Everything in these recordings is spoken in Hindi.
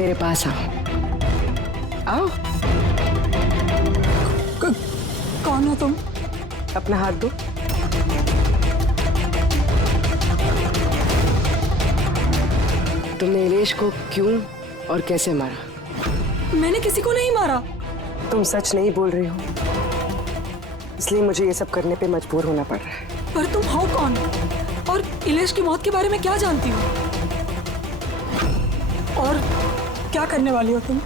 मेरे पास आओ। आओ। कौन हो तुम? अपना हाथ दो। तुमने इलेश को क्यों और कैसे मारा? मैंने किसी को नहीं मारा। तुम सच नहीं बोल रही हो, इसलिए मुझे ये सब करने पे मजबूर होना पड़ रहा है। पर तुम हो कौन और इलेश की मौत के बारे में क्या जानती हो? और क्या करने वाली हो तुम?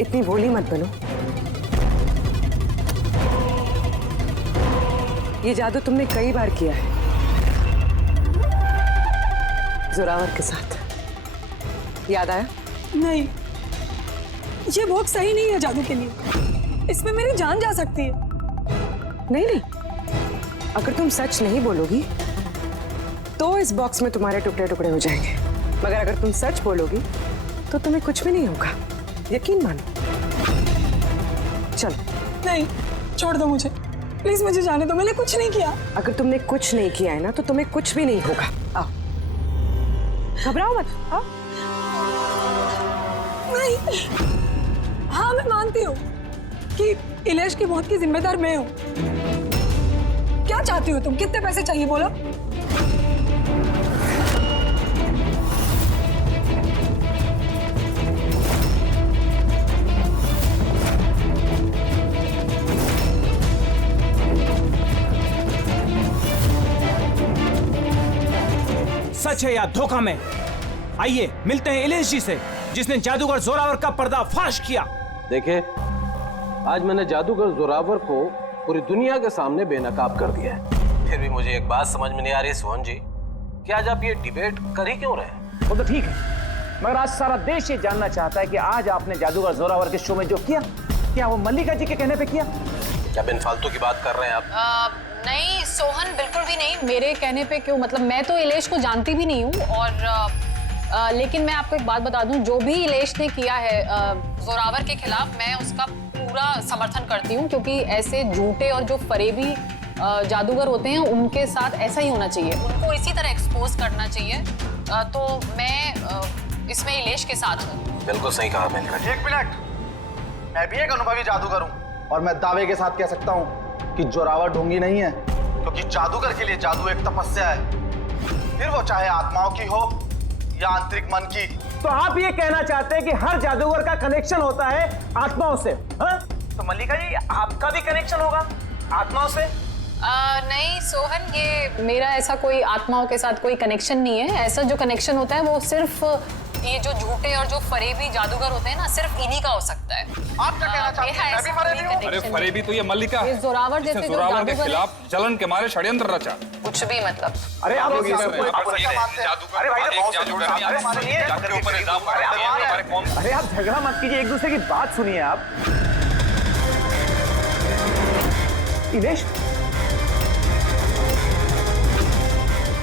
इतनी भोली मत बनो। ये जादू तुमने कई बार किया है, जोरावर के साथ। याद आया? नहीं, ये बहुत सही नहीं है जादू के लिए। इसमें मेरी जान जा सकती है। नहीं नहीं, अगर तुम सच नहीं बोलोगी तो इस बॉक्स में तुम्हारे टुकड़े टुकड़े हो जाएंगे, मगर अगर तुम सच बोलोगी तो तुम्हें कुछ भी नहीं होगा। यकीन मानो। चलो। नहीं, छोड़ दो मुझे, प्लीज मुझे जाने दो। मैंने कुछ नहीं किया। अगर तुमने कुछ नहीं किया है ना तो तुम्हें कुछ भी नहीं होगा। आओ, घबराओ मत। आओ। नहीं, हाँ मैं मानती हूँ कि इलेश की मौत की जिम्मेदार मैं हूँ। क्या चाहती हो तुम? कितने पैसे चाहिए बोलो? सच है या धोखा में? आइए मिलते हैं इलेश जी से, जिसने जादूगर जोरावर का पर्दाफाश किया। देखिए, आज मैंने जादूगर जोरावर को पूरी दुनिया के सामने बेनकाब कर दिया है। फिर भी मुझे एक बात समझ में नहीं आ रही सोहन जी, कि आज आप ये डिबेट कर ही क्यों रहे? वो तो ठीक है, मगर आज सारा देश ये जानना चाहता है कि आज आपने जादूगर जोरावर के शो में जो किया, क्या वो मल्लिका जी के कहने पे किया? क्या बिन फालतू की बात कर रहे हैं आप? नहीं सोहन, बिल्कुल भी नहीं। मेरे कहने पे क्यों? मतलब मैं तो इलेश को जानती भी नहीं हूँ। और लेकिन मैं आपको एक बात बता दूं, जो भी इलेश ने किया है जोरावर के खिलाफ, मैं उसका पूरा समर्थन करती हूँ, क्योंकि ऐसे झूठे और जो फरेबी जादूगर होते हैं उनके साथ ऐसा ही होना चाहिए। उनको इसी तरह एक्सपोज करना चाहिए। तो मैं इसमें इलेश के साथ हूँ। बिल्कुल सही कहा मिलकर। एक मिनट, मैं भी एक अनुभवी जादूगर हूँ और मैं दावे के साथ कह सकता हूँ कि जोरावर ढोंगी नहीं है, क्योंकि जादूगर के लिए जादू एक तपस्या है, फिर वो चाहे आत्माओं की हो या आंतरिक मन की। तो आप ये कहना चाहते हैं कि हर जादूगर का कनेक्शन होता है आत्माओं से? हाँ? तो मल्लिका जी, आपका भी कनेक्शन होगा आत्माओं से? नहीं सोहन, ये मेरा ऐसा कोई आत्माओं के साथ कोई कनेक्शन नहीं है। ऐसा जो कनेक्शन होता है वो सिर्फ ये जो झूठे और जो फरेबी जादूगर होते हैं ना, सिर्फ इन्हीं का हो सकता है। आप क्या कहना चाहते हैं? मैं भी फरेबी हूँ? अरे फरेबी तो ये मल्लिका है। ये जोरावर जैसे जो जोरावर के जादूगर खिलाफ जलन के मारे षड्यंत्र रचा। कुछ भी मतलब। अरे आप लोग अरे आप झगड़ा मत कीजिए, एक दूसरे की बात सुनिए। आप इलेश,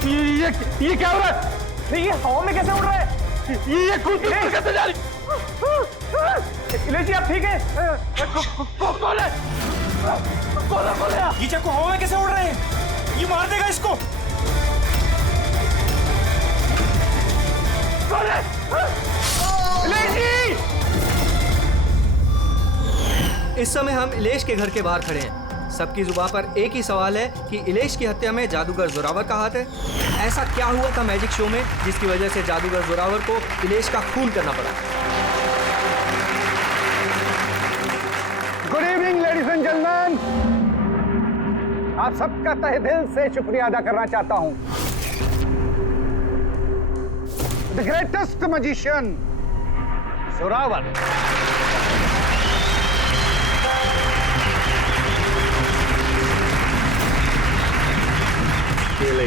ये क्या हो रहा है? ये हवा में कैसे उड़ रहा है? ये कूद कैसे जा रही? इलेश जी, आप ठीक है? कौन है? कौन है? ये चाकू हवा में कैसे उड़ रहे हैं? ये मार देगा इसको। कौन है? इलेश जी! इस समय हम इलेश के घर के बाहर खड़े हैं। सबकी जुबान पर एक ही सवाल है कि इलेश की हत्या में जादूगर जोरावर का हाथ है। ऐसा क्या हुआ था मैजिक शो में जिसकी वजह से जादूगर जोरावर को इलेश का खून करना पड़ा? Good evening ladies and gentleman, आप सबका तहे दिल से शुक्रिया अदा करना चाहता हूं। द ग्रेटेस्ट मैजिशियन जोरावर गेले।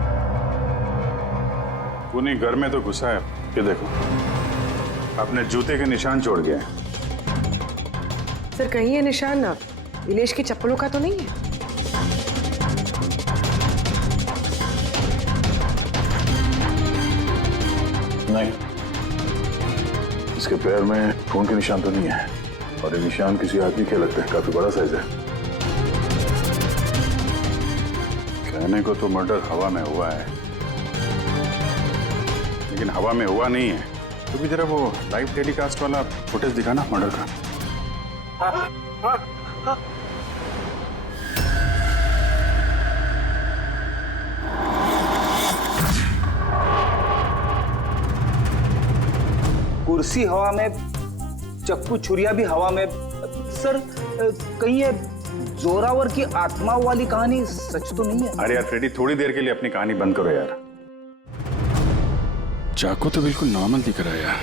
खूनी घर में तो घुसा है, ये देखो अपने जूते के निशान छोड़ गया है। सर कहीं ये निशान ना इलेश की चप्पलों का तो नहीं है? नहीं, इसके पैर में खून के निशान तो नहीं है, और ये निशान किसी आदमी के लगते हैं, काफी बड़ा साइज है। कहने को तो मर्डर हवा में हुआ है, लेकिन हवा में हुआ नहीं है। तो भी जरा वो लाइव टेलीकास्ट वाला फुटेज दिखाना मर्डर का। कुर्सी हवा में, चक्कू छुरिया भी हवा में। सर कहीं ये जोरावर की आत्माओं वाली कहानी सच तो नहीं है? अरे यार फ्रेडी, थोड़ी देर के लिए अपनी कहानी बंद करो यार। चाकू तो बिल्कुल नॉर्मल दिख रहा है यार,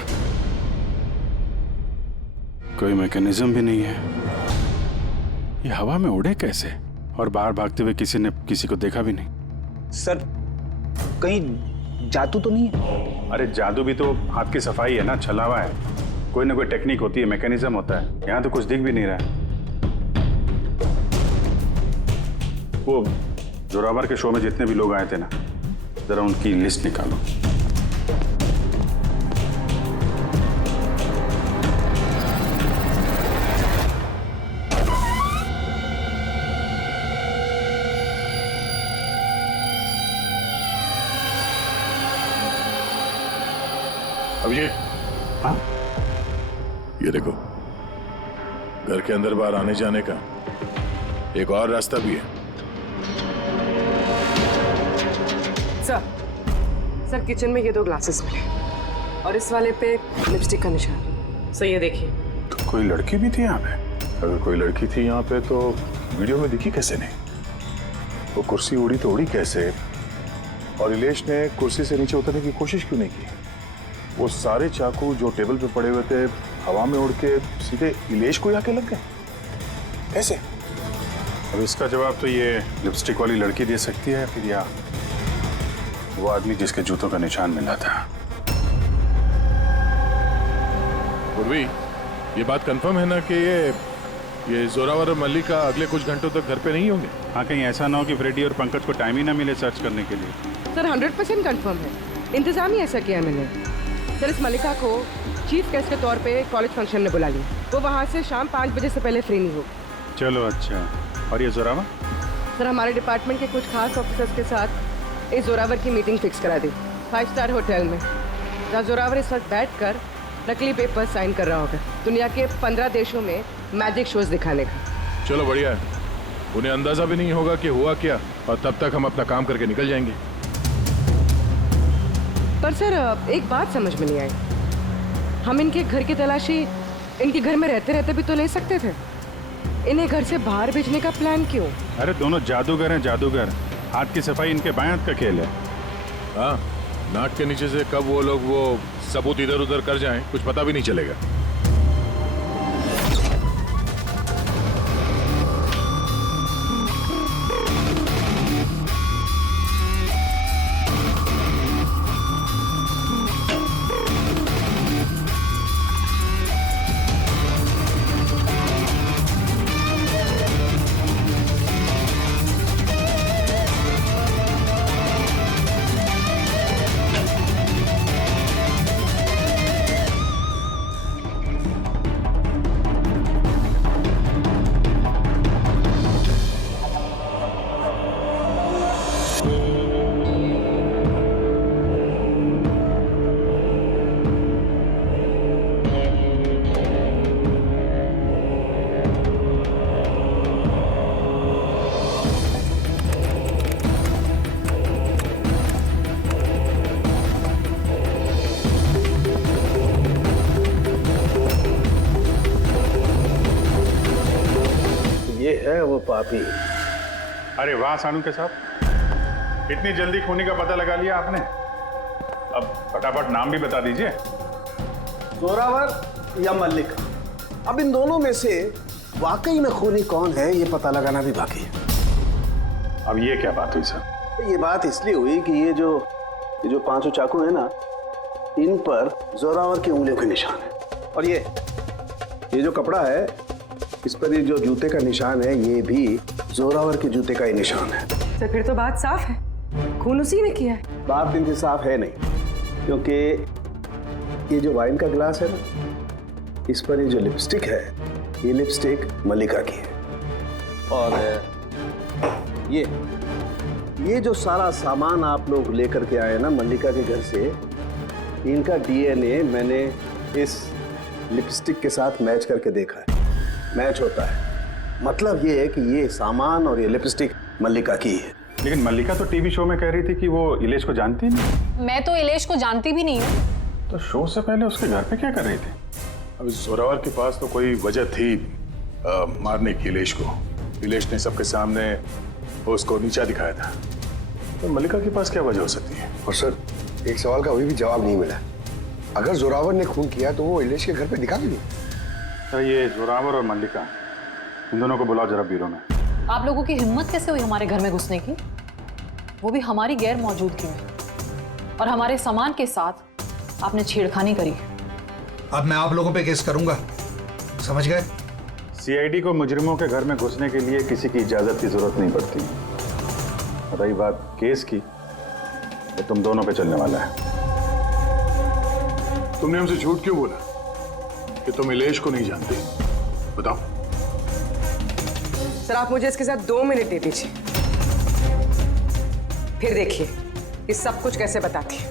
कोई मैकेनिज्म भी नहीं है। ये हवा में उड़े कैसे, और बाहर भागते हुए किसी ने किसी को देखा भी नहीं। सर कहीं जादू तो नहीं है? अरे जादू भी तो हाथ की सफाई है ना, छलावा है। कोई ना कोई टेक्निक होती है, मैकेनिज्म होता है। यहाँ तो कुछ दिख भी नहीं रहा है। वो जोरावर के शो में जितने भी लोग आए थे ना, जरा उनकी लिस्ट निकालो। अब ये देखो, घर के अंदर बाहर आने जाने का एक और रास्ता भी है। सर किचन में ये 2 ग्लासेस मिले और इस वाले पे लिपस्टिक का निशान। सर ये देखिए। तो कोई लड़की भी थी यहाँ पे? अगर कोई लड़की थी यहाँ पे तो वीडियो में दिखी कैसे नहीं? वो कुर्सी उड़ी तो उड़ी कैसे, और इलेश ने कुर्सी से नीचे उतरने की कोशिश क्यों नहीं की? वो सारे चाकू जो टेबल पे पड़े हुए थे हवा में उड़ के सीधे इलेश को आके लग गए कैसे? अब इसका जवाब तो ये लिपस्टिक वाली लड़की दे सकती है, फिर या वो आदमी जिसके जूतों का निशान मिला था। पूर्वी, ये बात कंफर्म है ना कि ये जोरावर और मल्लिका अगले कुछ घंटों तक घर पे नहीं होंगे? हाँ, कहीं ऐसा ना हो कि फ्रेडी और पंकज को टाइम ही ना मिले सर्च करने के लिए। सर 100% कंफर्म है, इंतजाम ही ऐसा किया मैंने। सर इस मल्लिका को चीफ गेस्ट के तौर पे कॉलेज फंक्शन में बुला लिया, वो वहाँ से शाम 5 बजे से पहले फ्री नहीं होगी। चलो अच्छा, और ये जोरावर? सर हमारे डिपार्टमेंट के कुछ खास ऑफिसर्स के साथ इस जोरावर की मीटिंग फिक्स करा दी 5 स्टार होटल में, जहाँ जोरावर इस वक्त बैठ कर नकली पेपर साइन कर रहा होगा दुनिया के 15 देशों में मैजिक शोज दिखाने का। चलो बढ़िया है, उन्हें अंदाजा भी नहीं होगा कि हुआ क्या, और तब तक हम अपना काम करके निकल जाएंगे। पर सर एक बात समझ में नहीं आई, हम इनके घर की तलाशी इनके घर में रहते रहते भी तो ले सकते थे, इन्हें घर से बाहर भेजने का प्लान क्यों? अरे दोनों जादूगर हैं, जादूगर। हाथ की सफाई इनके बाएं हाथ का खेल है। हाँ, नाक के नीचे से कब वो लोग वो सबूत इधर उधर कर जाएं, कुछ पता भी नहीं चलेगा। है वो पापी। अरे वाह सानू के साहब, इतनी जल्दी खूनी का पता लगा लिया आपने। अब फटाफट नाम भी बता दीजिए। जोरावर या मल्लिका, अब इन दोनों में से वाकई में खूनी कौन है ये पता लगाना भी बाकी है। अब ये क्या बात हुई सर? ये बात इसलिए हुई कि ये जो ये जो 5 चाकू है ना, इन पर जोरावर की उंगलियों के निशान है। और ये जो कपड़ा है, इस पर ये जो जूते का निशान है, ये भी जोरावर के जूते का ही निशान है। तो फिर तो बात साफ है, खून उसी ने किया है। बात इनकी साफ है नहीं, क्योंकि ये जो वाइन का गिलास है ना, इस पर ये जो लिपस्टिक है, ये लिपस्टिक मल्लिका की है। और ये जो सारा सामान आप लोग लेकर के आए ना मल्लिका के घर से, इनका डीएनए मैंने इस लिपस्टिक के साथ मैच करके देखा है, मैच होता है। मतलब ये है कि ये सामान और ये लिपस्टिक मल्लिका की है। लेकिन मल्लिका तो टीवी शो में कह रही थी कि वो इलेश को जानती नहीं। मैं तो इलेश को जानती भी नहीं हूँ। तो शो से पहले उसके घर पे क्या कर रही थी? अब जोरावर के पास तो कोई वजह थी मारने की इलेश को। इलेश ने सबके सामने उसको नीचा दिखाया था, तो मल्लिका के पास क्या वजह हो सकती है? और सर, एक सवाल का अभी भी जवाब नहीं मिला। अगर जोरावर ने खून किया तो वो इलेश के घर पे दिखा क्यों नहीं? तो ये जोरावर और मल्लिका, इन दोनों को बुलाओ जरा ब्यूरो में। आप लोगों की हिम्मत कैसे हुई हमारे घर में घुसने की, वो भी हमारी गैर मौजूदगी में, और हमारे सामान के साथ आपने छेड़खानी करी। अब मैं आप लोगों पे केस करूंगा, समझ गए? सीआईडी को मुजरिमों के घर में घुसने के लिए किसी की इजाजत की जरूरत नहीं पड़ती। रही बात केस की, तो तुम दोनों पे चलने वाला है। तुमने हमसे झूठ क्यों बोला कि तुम इलेश को नहीं जानते? बताओ। सर, आप मुझे इसके साथ 2 मिनट दे दीजिए, फिर देखिए ये सब कुछ कैसे बताती है।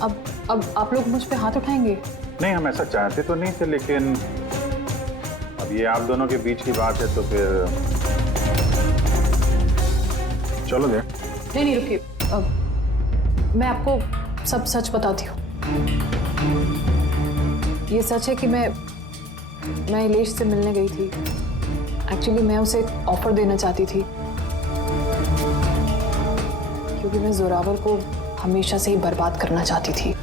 अब आप लोग मुझ पे हाथ उठाएंगे? नहीं, हम ऐसा चाहते तो नहीं थे, लेकिन अब ये आप दोनों के बीच की बात है तो फिर चलो दे। नहीं रुकिए, मैं आपको सब सच बताती हूँ। ये सच है कि मैं इलेश से मिलने गई थी। एक्चुअली मैं उसे एक ऑफर देना चाहती थी, क्योंकि मैं जोरावर को हमेशा से ही बर्बाद करना चाहती थी।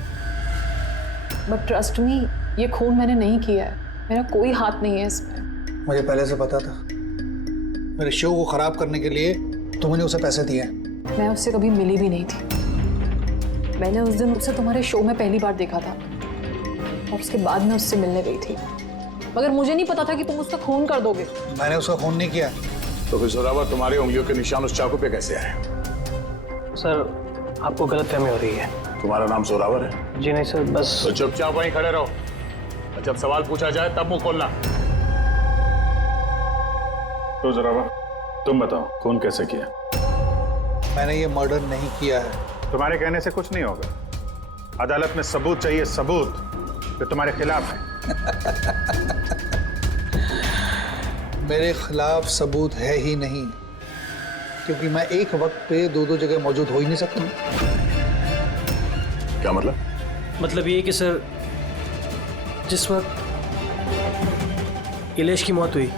बट ट्रस्ट मी, ये खून मैंने नहीं किया है, मेरा कोई हाथ नहीं है इसमें। मुझे पहले से पता था। मेरे शो को खराब करने के लिए तुमने उसे पैसे दिए। मैं उससे कभी मिली भी नहीं थी। मैंने उस दिन उसे तुम्हारे शो में पहली बार देखा था, और उसके बाद मैं उससे मिलने गई थी, मगर मुझे नहीं पता था कि तुम उसका खून कर दोगे। मैंने उसका खून नहीं किया। तो फिर जोरावर, तुम्हारी उंगलियों के निशान उस चाकू पे कैसे आए? सर, आपको गलतफहमी हो रही है। तुम्हारा नाम जोरावर है? जी नहीं सर, बस। तो चुपचाप वहीं खड़े रहो, और जब सवाल पूछा जाए तब मुंह खोलना। तो जोरावर, तुम बताओ, खून कैसे किया? मैंने ये मर्डर नहीं किया है। तुम्हारे कहने से कुछ नहीं होगा। अदालत में सबूत चाहिए, सबूत जो तुम्हारे खिलाफ है। मेरे खिलाफ सबूत है ही नहीं, क्योंकि मैं एक वक्त पे 2 जगह मौजूद हो ही नहीं सकता। क्या मतलब? मतलब ये कि सर, जिस वक्त इलेश की मौत हुई,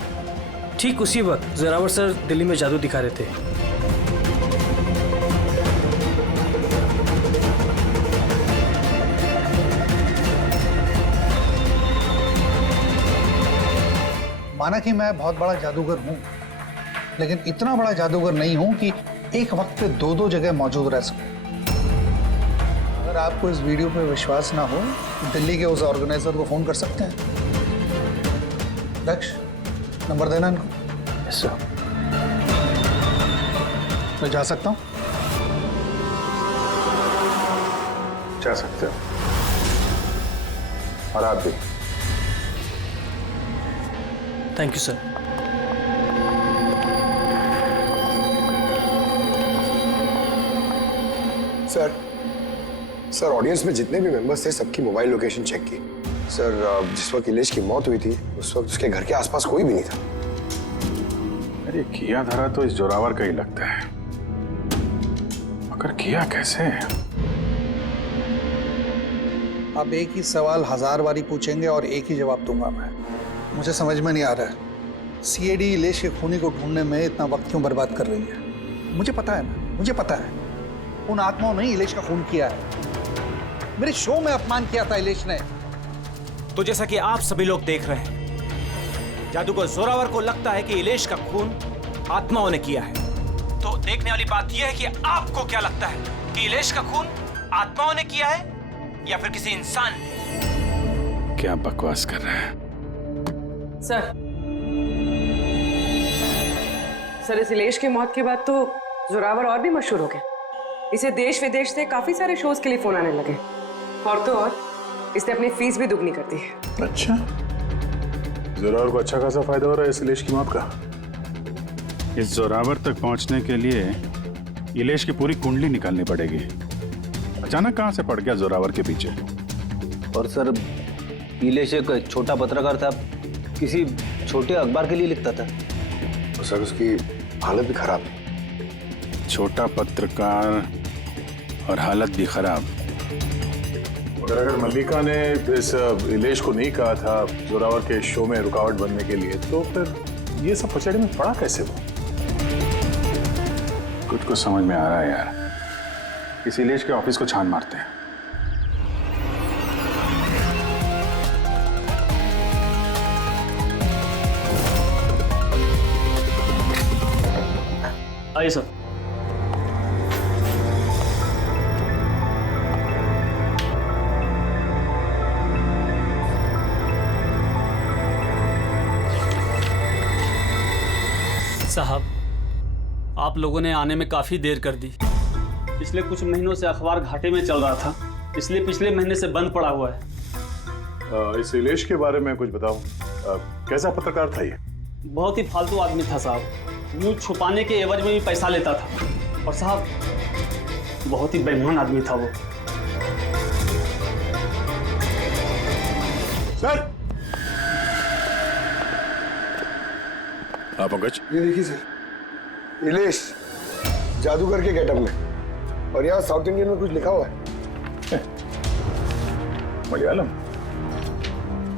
ठीक उसी वक्त जोरावर सर दिल्ली में जादू दिखा रहे थे। माना कि मैं बहुत बड़ा जादूगर हूं, लेकिन इतना बड़ा जादूगर नहीं हूं कि एक वक्त पे 2 जगह मौजूद रह सकूं। अगर आपको इस वीडियो पे विश्वास ना हो, दिल्ली के उस ऑर्गेनाइजर को फोन कर सकते हैं। दक्ष, नंबर देना इनको। Yes sir. मैं जा सकता हूं? जा सकते हो, और आप भी। Thank you sir. Sir, audience में जितने भी मेंबर्स थे, सबकी मोबाइल लोकेशन चेक की। सर, जिस वक्त इलेश की मौत हुई थी, उस वक्त उसके घर के आसपास कोई भी नहीं था। अरे किया धरा तो इस जोरावर का ही लगता है, मगर किया कैसे? अब एक ही सवाल 1000 बारी पूछेंगे और एक ही जवाब दूंगा मैं। मुझे समझ में नहीं आ रहा है, सीआईडी इलेश के खूनी को ढूंढने में इतना वक्त क्यों बर्बाद कर रही है। मुझे पता है ना, मुझे पता है उन आत्माओं ने इलेश का खून किया है। मेरे शो में अपमान किया था इलेश ने। तो जैसा कि आप सभी लोग देख रहे हैं, जादूगर जोरावर को लगता है कि इलेश का खून आत्माओं ने किया है। तो देखने वाली बात यह है कि आपको क्या लगता है कि इलेश का खून आत्माओं ने किया है या फिर किसी इंसान ने? क्या बकवास कर रहा है? सर इस इलेश की मौत के बाद तो जोरावर और भी मशहूर हो गया। इसे देश विदेश से काफी सारे शोज के लिए फोन आने लगे, और तो और इसने अपनी फीस भी दुगनी कर दी है। अच्छा, जोरावर को अच्छा खासा फायदा हो रहा है इस इलेश की मौत का। इस जोरावर तक पहुंचने के लिए इलेश की पूरी कुंडली निकालनी पड़ेगी। अचानक कहां से पड़ गया जोरावर के पीछे? और सर इलेश एक छोटा पत्रकार था, किसी छोटे अखबार के लिए लिखता था। और सर उसकी हालत भी खराब है। छोटा पत्रकार और हालत भी खराब। मगर अगर मल्लिका ने इस इलेश को नहीं कहा था जोरावर के शो में रुकावट बनने के लिए, तो फिर ये सब पचड़ी में पड़ा कैसे वो? कुछ कुछ समझ में आ रहा है यार। इस इलेश के ऑफिस को छान मारते हैं। आइए सर। साहब, आप लोगों ने आने में काफी देर कर दी। पिछले कुछ महीनों से अखबार घाटे में चल रहा था, इसलिए पिछले महीने से बंद पड़ा हुआ है। इस इलेश के बारे में कुछ बताओ। कैसा पत्रकार था ये? बहुत ही फालतू आदमी था साहब। न्यूज छुपाने के एवज में भी पैसा लेता था। और साहब, बहुत ही बेईमान आदमी था वो। सर! हाँ पंकज, ये देखिए सर, इलेश जादूगर के गेटअप में, और यहाँ साउथ इंडियन में कुछ लिखा हुआ है। मलयालम?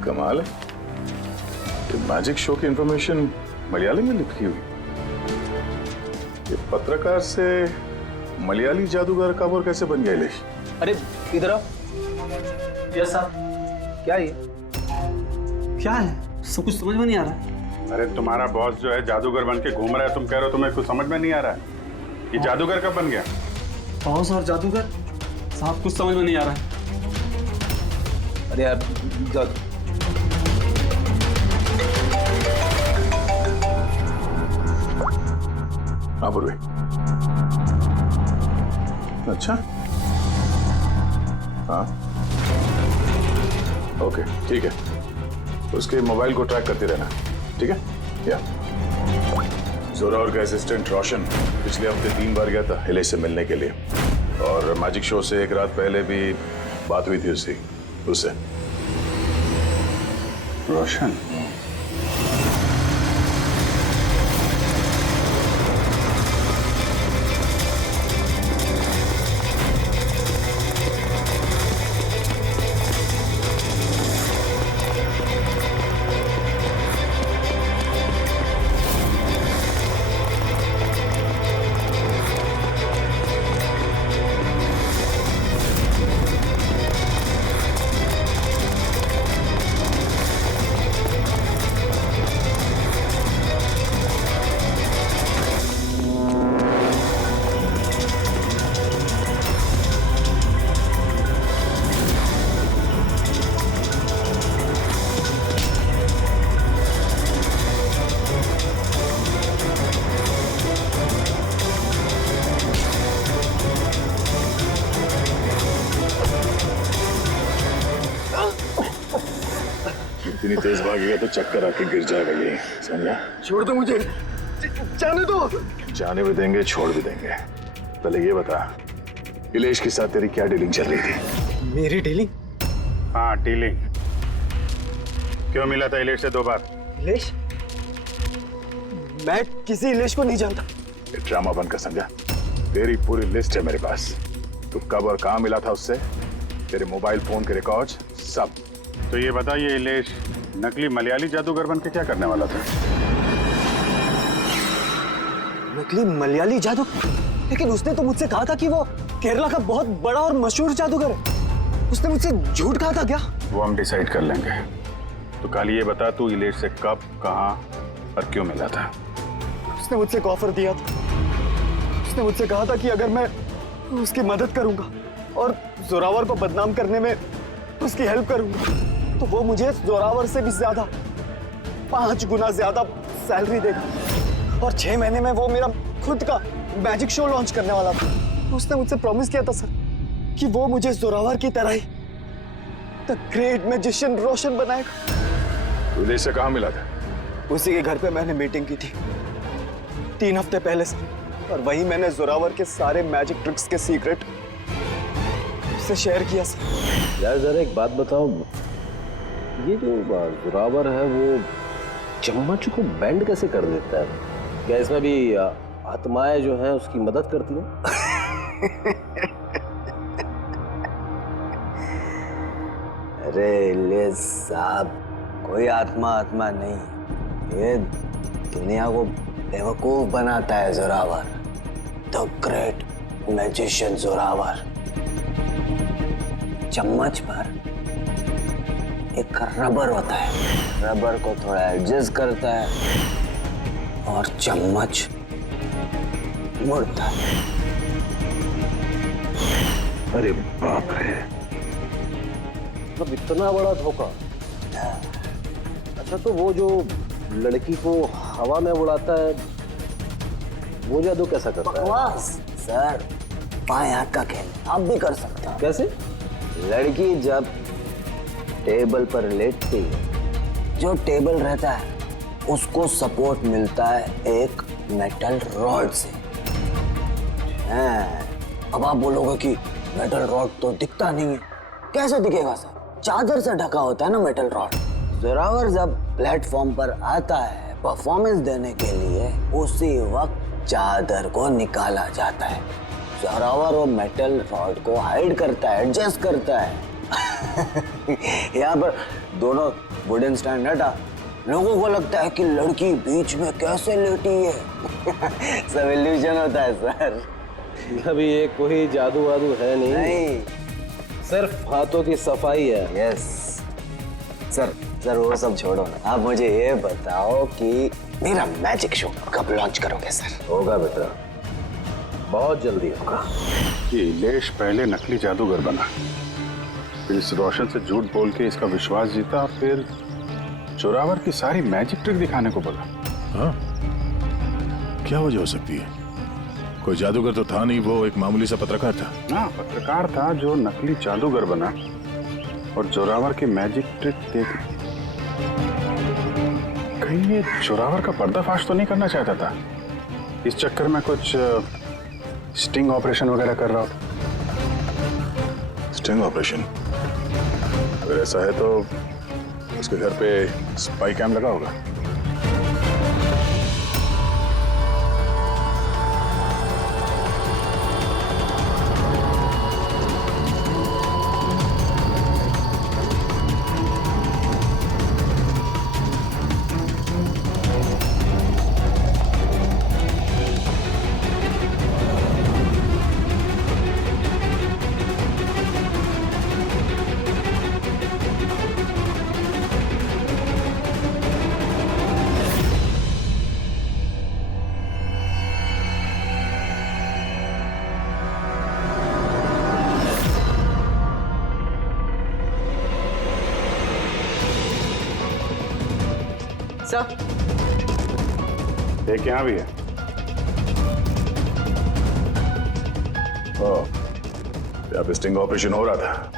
कमाल है, मैजिक शो की इंफॉर्मेशन मलयालम में लिखी हुई। ये पत्रकार से मलयाली जादूगर कब और कैसे बन गया इलेश? अरे इधर आओ। Yes sir. क्या ये? क्या है? सब कुछ समझ में नहीं आ रहा। अरे तुम्हारा बॉस जो है जादूगर बन के घूम रहा है, तुम कह रहे हो तुम्हें कुछ समझ में नहीं आ रहा है। ये जादूगर कब बन गया? बॉस और जादूगर? साहब कुछ समझ में नहीं आ रहा है। अरे यार हाँ पूर्वी। अच्छा, हाँ ओके ठीक है। उसके मोबाइल को ट्रैक करते रहना, ठीक है? या जोरावर का असिस्टेंट रोशन पिछले हफ्ते 3 बार गया था इलेश से मिलने के लिए, और मैजिक शो से एक रात पहले भी बात हुई थी उससे। रोशन? इतनी तेज भागेगा तो चक्कर आके गिर जाएगा, ये समझा? छोड़ दो मुझे, जाने दो। जाने भी देंगे, छोड़ भी देंगे। पहले ये बता, इलेश के साथ तेरी क्या डीलिंग चल रही थी? मेरी डीलिंग? हाँ डीलिंग। क्यों मिला था इलेश से 2 बार? इलेश? मैं किसी इलेश को नहीं जानता। ये ड्रामा बंद कर, समझा? तेरी पूरी लिस्ट है मेरे पास। तू कब और कहाँ मिला था उससे, तेरे मोबाइल फोन के रिकॉर्ड्स सब। तो ये बता, ये इलेश नकली मलयाली जादूगर बन के क्या करने वाला था? नकली मलयाली जादू? लेकिन उसने तो मुझसे कहा था कि वो केरला का बहुत बड़ा और मशहूर जादूगर है। उसने मुझसे झूठ कहा था क्या? वो हम डिसाइड कर लेंगे। तो कल ये बता, तू इलेश से कब, कहाँ और क्यों मिला था? उसने मुझसे एक ऑफर दिया था। उसने मुझसे कहा था कि अगर मैं उसकी मदद करूंगा और जोरावर को बदनाम करने में उसकी हेल्प करूंगा तो वो मुझे जोरावर से भी ज्यादा 5 गुना ज्यादा सैलरी देगा। और 6 महीने में वो मेरा खुद का मैजिक शो लॉन्च करने वाला था। उसने मुझसे प्रॉमिस किया था सर कि वो मुझे जोरावर की तरह ही द ग्रेट मैजिशियन रोशन बनाएगा। तो इलेश से कहाँ मिला था? उसी के घर पे मैंने मीटिंग की थी 3 हफ्ते पहले से, और वहीं मैंने जोरावर के सारे मैजिक ट्रिक्स के सीक्रेट उससे शेयर किया सर। यार जरा एक बात बताओ, ये जो जोरावर है वो चम्मच को बेंड कैसे कर देता है? क्या इसमें भी आत्माएं जो हैं उसकी मदद करती हैं? अरे इलियास साहब, कोई आत्मा नहीं, ये दुनिया को बेवकूफ बनाता है Zorawar, the great magician Zorawar. चम्मच पर एक रबर होता है, रबर को थोड़ा एडजस्ट करता है और चम्मच मुड़ता है। अरे बाप रे, मतलब इतना बड़ा धोखा। अच्छा तो वो जो लड़की को हवा में उड़ाता है वो जादू कैसा करता है? बकवास सर, बाएं हाथ का खेल आप भी कर सकते हो। कैसे? लड़की जब टेबल पर लेटती है, जो टेबल रहता है उसको सपोर्ट मिलता है एक मेटल रॉड से। अब आप बोलोगे कि मेटल रॉड तो दिखता नहीं है, कैसे दिखेगा सर? चादर से ढका होता है ना मेटल रॉड। जोरावर जब प्लेटफॉर्म पर आता है परफॉर्मेंस देने के लिए, उसी वक्त चादर को निकाला जाता है। जोरावर वो मेटल रॉड को हाइड करता है, एडजस्ट करता है। यहाँ पर दोनों वुडन स्टैंड हटा, लोगों को लगता है कि लड़की बीच में कैसे लेटी है। सब इल्यूजन होता है सर। अभी ये कोई जादू वादू है नहीं, सिर्फ हाथों की सफाई है। यस सर, सर वो सब छोड़ो ना, आप मुझे ये बताओ कि मेरा मैजिक शो कब लॉन्च करोगे सर? होगा बेटा, बहुत जल्दी होगा। ये इलेश पहले नकली जादूगर बना, फिर इस रोशन से झूठ बोल के इसका विश्वास जीता, फिर जोरावर की सारी मैजिक ट्रिक दिखाने को बोला। हाँ, क्या वजह हो सकती है? कोई जादूगर तो था नहीं, वो एक मामूली सा पत्रकार था। हाँ, पत्रकार था जो नकली जादूगर बना और जोरावर की मैजिक ट्रिक देख। कहीं ये जोरावर का पर्दाफाश तो नहीं करना चाहता था? इस चक्कर में कुछ स्टिंग ऑपरेशन वगैरह कर रहा हो। Sting operation? अगर ऐसा है तो उसके घर पे स्पाई कैम लगा होगा। सर, एक यहाँ भी है। यहाँ पे स्टिंग ऑपरेशन हो रहा था।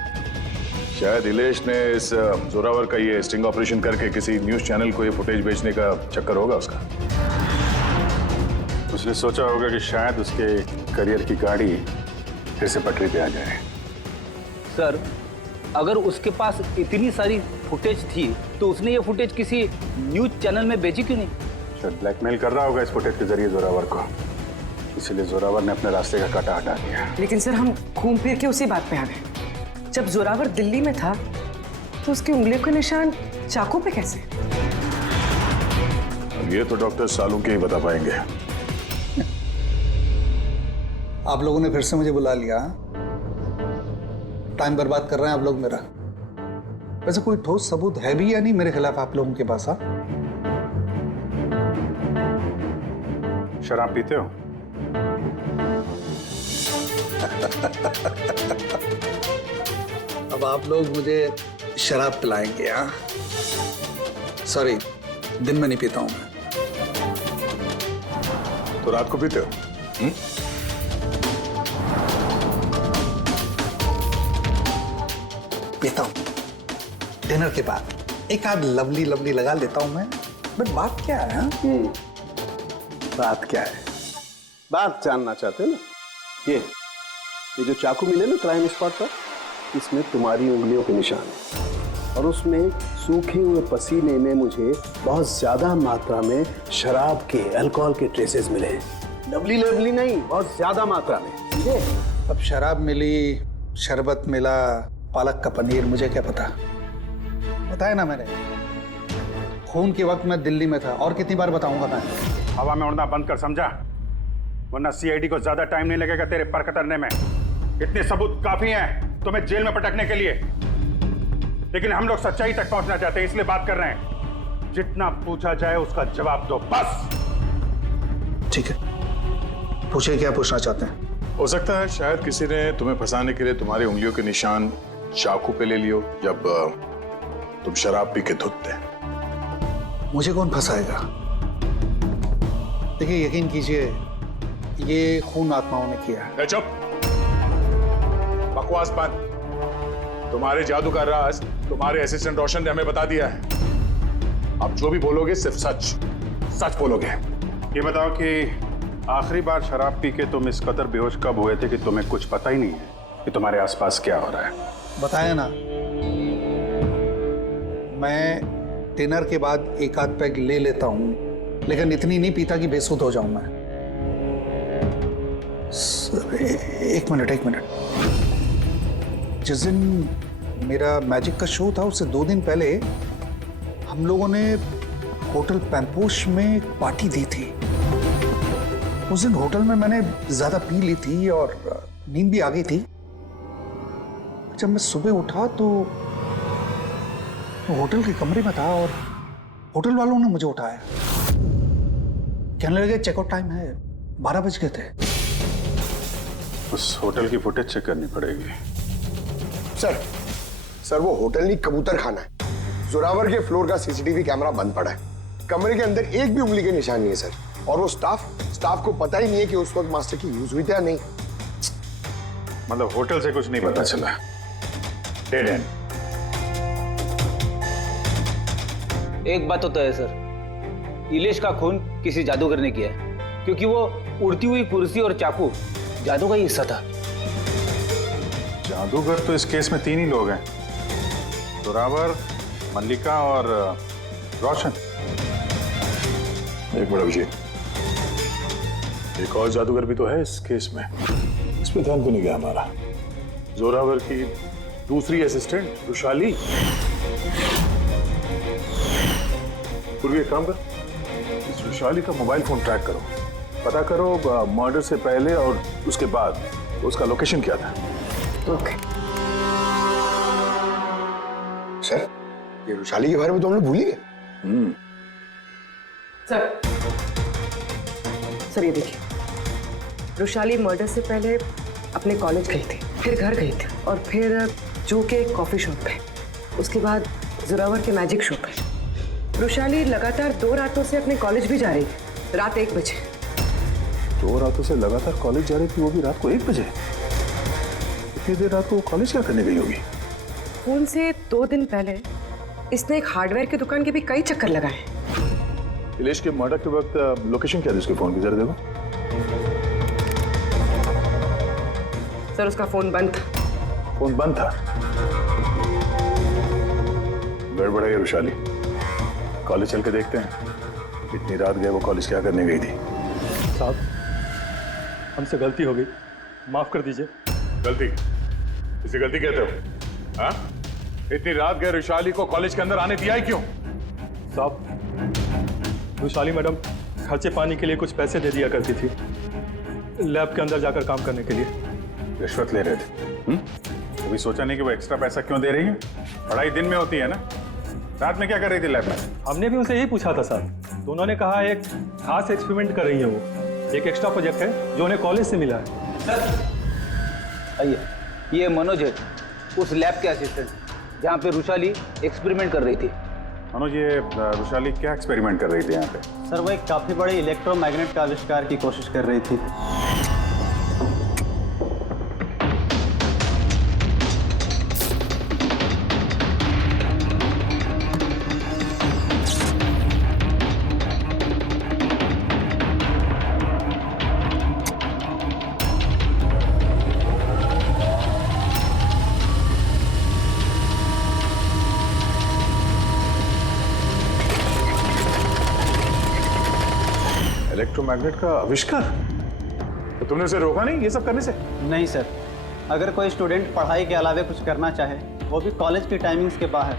शायद इलेश ने इस जोरावर का ये स्टिंग ऑपरेशन करके किसी न्यूज चैनल को ये फुटेज बेचने का चक्कर होगा उसका। उसने सोचा होगा कि शायद उसके करियर की गाड़ी फिर से पटरी पे आ जाए। सर, अगर उसके पास इतनी सारी फुटेज थी तो उसने ये फुटेज किसी न्यूज चैनल में बेची क्यों नहीं? शायद ब्लैकमेल कर रहा होगा इस फुटेज के जरिए जोरावर को, इसीलिए जोरावर ने अपने रास्ते का कांटा हटा दिया। लेकिन सर, हम घूम फिर के उसी बात पे आ गए। जब जोरावर दिल्ली में था तो उसकी उंगलियों के निशान चाकू पे कैसे? अब ये तो डॉक्टर सालू के ही बता पाएंगे। आप लोगों ने फिर से मुझे बुला लिया। टाइम बर्बाद कर रहे हैं आप लोग मेरा। वैसे कोई ठोस सबूत है भी या नहीं मेरे खिलाफ आप लोगों के पास? शराब पीते हो? अब आप लोग मुझे शराब पिलाएंगे? हाँ, सॉरी, दिन में नहीं पीता हूं मैं। तो रात को पीते हो? पीता हूं डिनर के बाद, एक आध लवली लवली लगा लेता हूं मैं। बट बात क्या है? हाँ? बात क्या है? बात जानना चाहते हैं ना? ये जो चाकू मिले ना क्राइम स्पॉट पर, इसमें तुम्हारी उंगलियों के निशान है और उसमें सूखे हुए पसीने में मुझे बहुत ज्यादा मात्रा में शराब के, अल्कोहल के ट्रेसेस मिले हैं। लवली लवली नहीं, बहुत ज्यादा मात्रा में, समझे? अब शराब मिली, शरबत मिला, पालक का पनीर, मुझे क्या पता? बताया ना मैंने, खून के वक्त मैं दिल्ली में था। और कितनी बार बताऊंगा मैं? हवा में उड़ना बंद कर, समझा? वरना सीआईडी को ज्यादा टाइम नहीं लगेगा तेरे पर कतरने में। इतने सबूत काफी हैं तुम्हें जेल में पटकने के लिए, लेकिन हम लोग सच्चाई तक पहुंचना चाहते हैं, इसलिए बात कर रहे हैं। जितना पूछा जाए उसका जवाब दो, बस। ठीक है, पूछे क्या पूछना चाहते हैं? हो सकता है शायद किसी ने तुम्हें फंसाने के लिए तुम्हारी उंगलियों के निशान चाकू पे ले लियो जब तुम शराब पी के धुतते। मुझे कौन फंसाएगा? देखिए, यकीन कीजिए, ये खून आत्माओं ने किया है। चुप, बकवास बंद। तुम्हारे जादू का राज तुम्हारे असिस्टेंट रोशन ने हमें बता दिया है। अब जो भी बोलोगे सिर्फ सच सच बोलोगे। ये बताओ कि आखिरी बार शराब पी के तुम इस कदर बेहोश कब हुए थे कि तुम्हें कुछ पता ही नहीं है कि तुम्हारे आसपास क्या हो रहा है? बताया ना, मैं डिनर के बाद एक आध पैग ले लेता हूं, लेकिन इतनी नहीं पीता कि बेसुध हो जाऊं मैं। सर, एक मिनट। जिस दिन मेरा मैजिक का शो था उससे 2 दिन पहले हम लोगों ने होटल पैम्पोश में एक पार्टी दी थी। उस दिन होटल में मैंने ज्यादा पी ली थी और नींद भी आ गई थी। जब मैं सुबह उठा तो होटल के कमरे में था और होटल वालों ने मुझे उठाया। कहने लगे चेकआउट टाइम है, 12 बज गए थे। उस होटल की फुटेज चेक करनी पड़ेगी। सर वो होटल नहीं, कबूतर खाना है। जोरावर के फ्लोर का सीसीटीवी कैमरा बंद पड़ा है। कमरे के अंदर एक भी उंगली के निशान नहीं है सर। और वो स्टाफ को पता ही नहीं है कि उस वक्त मास्टर की यूज हुई थी या नहीं। मतलब होटल से कुछ नहीं पता चला? Dead and. एक बात तो तय है सर, इलेश का खून किसी जादूगर ने किया है, क्योंकि वो उड़ती हुई कुर्सी और चाकू जादू का ही हिस्सा था। जादूगर तो इस केस में 3 ही लोग हैं, जोरावर, मल्लिका और रोशन। एक मिनट अभिजीत, एक और जादूगर भी तो है इस केस में, इस पे ध्यान क्यों नहीं गया हमारा? जोरावर की दूसरी असिस्टेंट रुशाली। पूर्वी एक काम कर, इस रुशाली का मोबाइल फोन ट्रैक करो, पता करो मर्डर से पहले और उसके बाद उसका लोकेशन क्या था। ओके सर, ये रुशाली के बारे में तो हम लोग भूल ही गए। सर ये देखिए, रुशाली मर्डर से पहले अपने कॉलेज गई थी, फिर घर गई थी और फिर जू के कॉफी शॉप पे, उसके बाद जोरावर के मैजिक शो पे। रुशाली लगातार 2 रातों से अपने कॉलेज भी जा रही थी, रात 1 बजे। 2 रातों से लगातार कॉलेज जा रही थी, वो भी रात को 1 बजे? इतनी देर रात को कॉलेज क्या करने गई होगी? खून से 2 दिन पहले इसने एक हार्डवेयर की दुकान के भी कई चक्कर लगाए। इलेश के मर्डर के वक्त लोकेशन क्या थी उसके फोन की, जरा देखो। सर उसका फोन बंद था। फोन बंद था? गड़बड़ है रुशाली, कॉलेज चल के देखते हैं। इतनी रात गए वो कॉलेज क्या करने गई थी? साहब, हमसे गलती हो गई, माफ कर दीजिए। गलती? इसे गलती कहते हो? हाँ? इतनी रात गए रुशाली को कॉलेज के अंदर आने दिया ही क्यों? साहब, रुशाली मैडम खर्चे पानी के लिए कुछ पैसे दे दिया करती थी, लैब के अंदर जाकर काम करने के लिए। रिश्वत ले रहे थे? कभी सोचा नहीं कि वो एक्स्ट्रा पैसा क्यों दे रही है? पढ़ाई दिन में होती है ना, रात में क्या कर रही थी लैब में? हमने भी उनसे यही पूछा था सर, तो उन्होंने कहा एक खास एक्सपेरिमेंट कर रही है वो, एक एक्स्ट्रा प्रोजेक्ट है जो उन्हें कॉलेज से मिला है। आइए, ये मनोज है, उस लैब के असिस्टेंट जहाँ पे रुशाली एक्सपेरिमेंट कर रही थी। मनोज, ये रुशाली क्या एक्सपेरिमेंट कर रही थी यहाँ पे? सर वो एक काफ़ी बड़े इलेक्ट्रोमैग्नेट का आविष्कार की कोशिश कर रही थी। इलेक्ट्रोमैग्नेट का आविष्कार? तो तुमने उसे रोका नहीं ये सब करने से? नहीं सर, अगर कोई स्टूडेंट पढ़ाई के अलावा कुछ करना चाहे, वो भी कॉलेज की टाइमिंग्स के बाहर,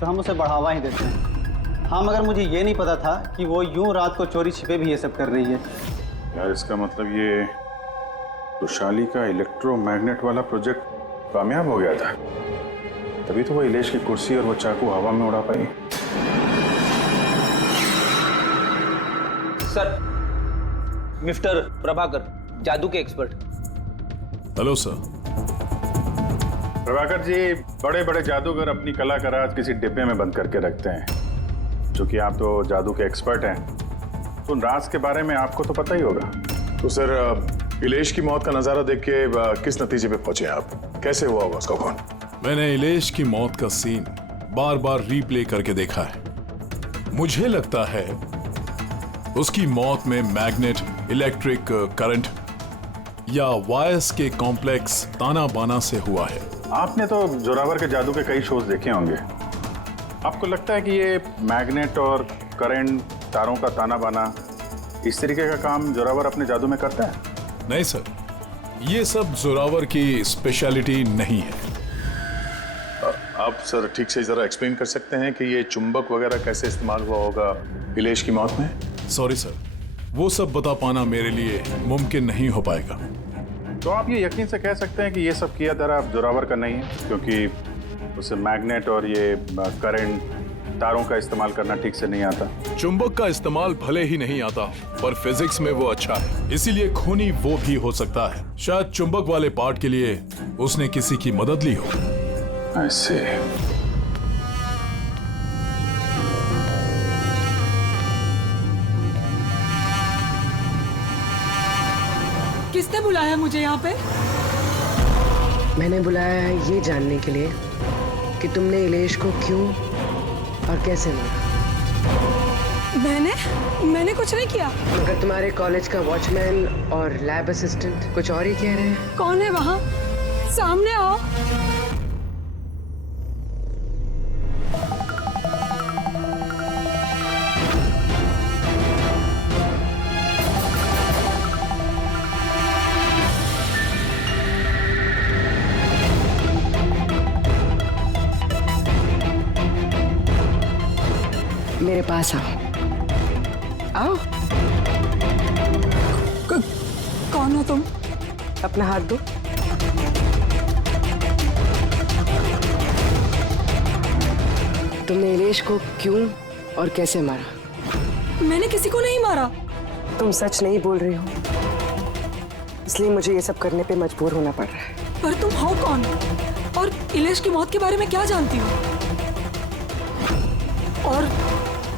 तो हम उसे बढ़ावा ही देते हैं। हाँ, मगर मुझे ये नहीं पता था कि वो यूं रात को चोरी छिपे भी ये सब कर रही है। यार, इसका मतलब ये रुशाली का इलेक्ट्रोमैग्नेट वाला प्रोजेक्ट कामयाब हो गया था, तभी तो वो इलेश की कुर्सी और वो चाकू हवा में उड़ा पाई। सर, मिस्टर प्रभाकर, जादू के expert. Hello sir. Prabhakar ji, बड़े बड़े जादूगर अपनी कला का राज किसी डिब्बे में बंद करके रखते हैं। चूंकि आप तो जादू के एक्सपर्ट हैं, तो उन राज के बारे में आपको तो पता ही होगा। तो सर, इलेश की मौत का नजारा देख के किस नतीजे पे पहुंचे आप? कैसे हुआ होगा उसका खून? मैंने इलेश की मौत का सीन बार बार रीप्ले करके देखा है। मुझे लगता है उसकी मौत में मैग्नेट, इलेक्ट्रिक करंट या वायर्स के कॉम्प्लेक्स ताना बाना से हुआ है। आपने तो जोरावर के जादू के कई शोज देखे होंगे। आपको लगता है कि ये मैग्नेट और करंट, तारों का ताना बाना, इस तरीके का काम जोरावर अपने जादू में करता है? नहीं सर, ये सब जोरावर की स्पेशलिटी नहीं है। आप सर ठीक से जरा एक्सप्लेन कर सकते हैं कि ये चुंबक वगैरह कैसे इस्तेमाल हुआ होगा इलेश की मौत में? सॉरी सर, वो सब बता पाना मेरे लिए मुमकिन नहीं हो पाएगा। तो आप ये यकीन से कह सकते हैं कि ये सब किया दरा जोरावर का नहीं है, क्योंकि उसे मैग्नेट और ये करंट, तारों का इस्तेमाल करना ठीक से नहीं आता। चुंबक का इस्तेमाल भले ही नहीं आता, पर फिजिक्स में वो अच्छा है, इसीलिए खूनी वो भी हो सकता है। शायद चुंबक वाले पार्ट के लिए उसने किसी की मदद ली हो। ऐसे किसने बुलाया मुझे यहाँ पे? मैंने बुलाया है ये जानने के लिए कि तुमने इलेश को क्यों और कैसे मारा। मैंने कुछ नहीं किया। मगर तुम्हारे कॉलेज का वॉचमैन और लैब असिस्टेंट कुछ और ही कह रहे हैं। कौन है वहाँ? सामने आओ। मेरे पास आओ। आओ। कौन हो तुम? अपना हाथ दो। तुमने इलेश को क्यों और कैसे मारा? मैंने किसी को नहीं मारा। तुम सच नहीं बोल रही हो, इसलिए मुझे ये सब करने पे मजबूर होना पड़ रहा है। पर तुम हो कौन और इलेश की मौत के बारे में क्या जानती हो? और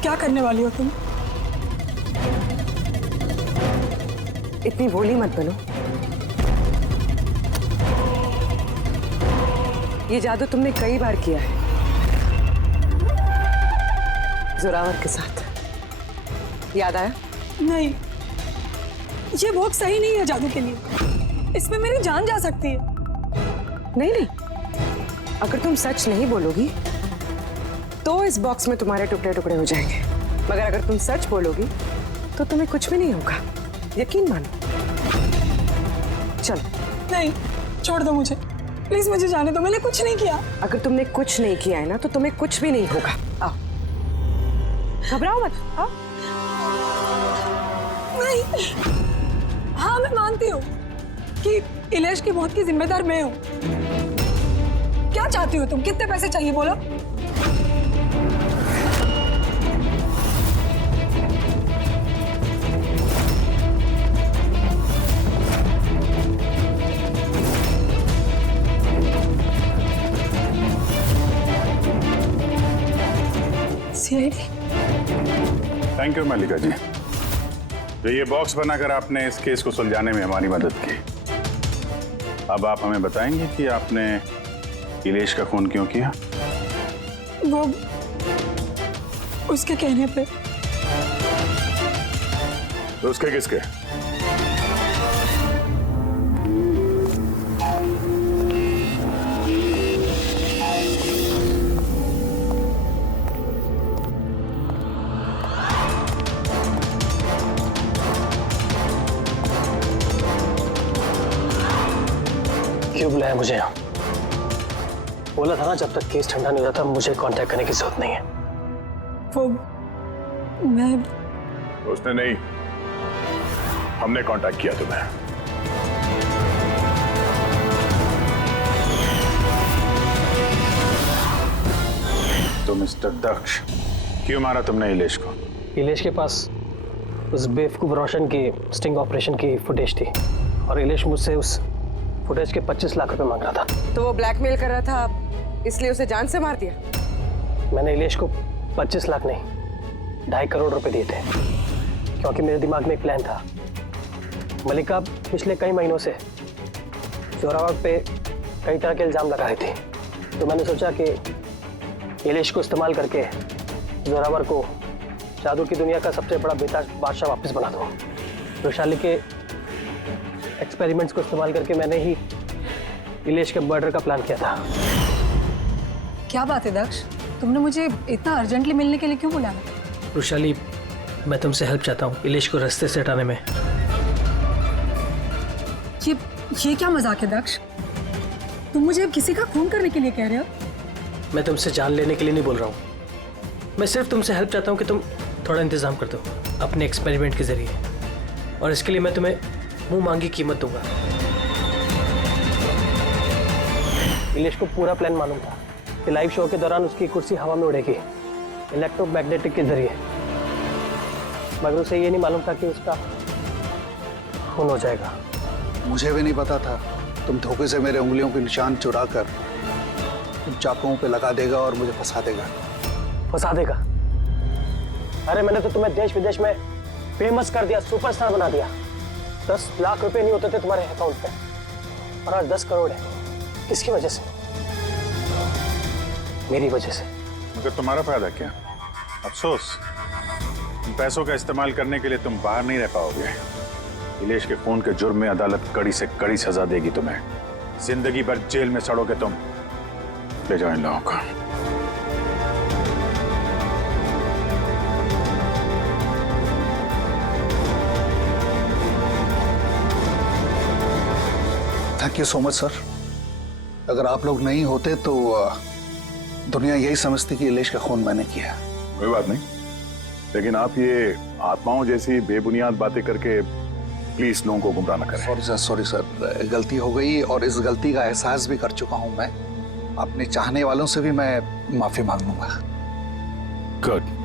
क्या करने वाली हो तुम? इतनी भोली मत बनो। ये जादू तुमने कई बार किया है जोरावर के साथ, याद आया? नहीं, ये बहुत सही नहीं है जादू के लिए। इसमें मेरी जान जा सकती है। नहीं, अगर तुम सच नहीं बोलोगी तो इस बॉक्स में तुम्हारे टुकड़े टुकड़े हो जाएंगे, मगर अगर तुम सच बोलोगी तो तुम्हें कुछ भी नहीं होगा, यकीन मानो। चलो। नहीं, छोड़ दो मुझे, प्लीज मुझे जाने दो। मैंने कुछ नहीं किया। अगर तुमने कुछ नहीं किया है ना तो तुम्हें कुछ भी नहीं होगा। आओ, घबराओ मत। आओ। नहीं, हाँ मैं मानती हूँ कि इलेश की मौत की जिम्मेदार मैं हूँ। क्या चाहती हो तुम? कितने पैसे चाहिए बोलो? सीआईडी। थैंक यू मल्लिका जी, तो ये बॉक्स बनाकर आपने इस केस को सुलझाने में हमारी मदद की। अब आप हमें बताएंगे कि आपने इलेश का खून क्यों किया? वो उसके कहने पे। तो उसके किसके? क्यों बुलाया मुझे यहाँ? बोला था ना जब तक केस ठंडा नहीं हो जाता मुझे कांटेक्ट करने की जरूरत नहीं है। वो मैं उसने नहीं, हमने कांटेक्ट किया तुम्हें। तो मिस्टर दक्ष, क्यों मारा तुमने इलेश को? इलेश के पास उस बेवकूफ रोशन की स्टिंग ऑपरेशन की फुटेज थी और इलेश मुझसे उस फुटेज के 25 लाख रुपए मांग रहा था। तो वो ब्लैकमेल कर रहा था इसलिए उसे जान से मार दिया? मैंने इलेश को 25 लाख नहीं 2.5 करोड़ रुपए दिए थे क्योंकि मेरे दिमाग में एक प्लान था। मल्लिका पिछले कई महीनों से जोरावर पे कई तरह के इल्जाम लगा रही थी, तो मैंने सोचा कि इलेश को इस्तेमाल करके जोरावर को जादू की दुनिया का सबसे बड़ा बेताज बादशाह वापस बना दूं। वैशाली के एक्सपेरिमेंट्स को इस्तेमाल करके मैंने ही इलेश के मर्डर का प्लान किया था। क्या बात है दक्ष, तुमने मुझे इतना अर्जेंटली मिलने के लिए क्यों बुलाया? वैशाली, मैं तुमसे हेल्प चाहता हूँ इलेश को रास्ते से हटाने में। ये क्या मजाक है दक्ष? तुम मुझे किसी का खून करने के लिए कह रहे हो? मैं तुमसे जान लेने के लिए नहीं बोल रहा हूँ, मैं सिर्फ तुमसे हेल्प चाहता हूँ कि तुम थोड़ा इंतजाम कर दो अपने एक्सपेरिमेंट के जरिए, और इसके लिए मैं तुम्हें मुंह मांगी कीमत दूंगा। इलेश को पूरा प्लान मालूम था कि लाइव शो के दौरान उसकी कुर्सी हवा में उड़ेगी इलेक्ट्रोमैग्नेटिक के जरिए, मगर उसे ये नहीं मालूम था कि उसका खून हो जाएगा। मुझे भी नहीं पता था तुम धोखे से मेरे उंगलियों के निशान चुरा कर तुम चाकुओं पे लगा देगा और मुझे फंसा देगा। फंसा देगा? अरे मैंने तो तुम्हें देश विदेश में फेमस कर दिया, सुपरस्टार बना दिया। 10 लाख रुपए नहीं होते थे तुम्हारे अकाउंट पे और आज 10 करोड़ है। किसकी वजह से? मेरी वजह से। मगर तुम्हारा फायदा क्या? अफसोस, पैसों का इस्तेमाल करने के लिए तुम बाहर नहीं रह पाओगे। इलेश के खून के जुर्म में अदालत कड़ी से कड़ी सजा देगी तुम्हें। जिंदगी भर जेल में सड़ोगे तुम। ले जाओ इन लोगों को। Thank you so much sir. अगर आप लोग नहीं होते तो दुनिया यही समझती कि इलेश का खून मैंने किया। कोई बात नहीं, लेकिन आप ये आत्माओं जैसी बेबुनियाद बातें करके प्लीज लोगों को गुमराह न करें। सॉरी सर, गलती हो गई और इस गलती का एहसास भी कर चुका हूं मैं। अपने चाहने वालों से भी मैं माफी मांग लूंगा। गुड।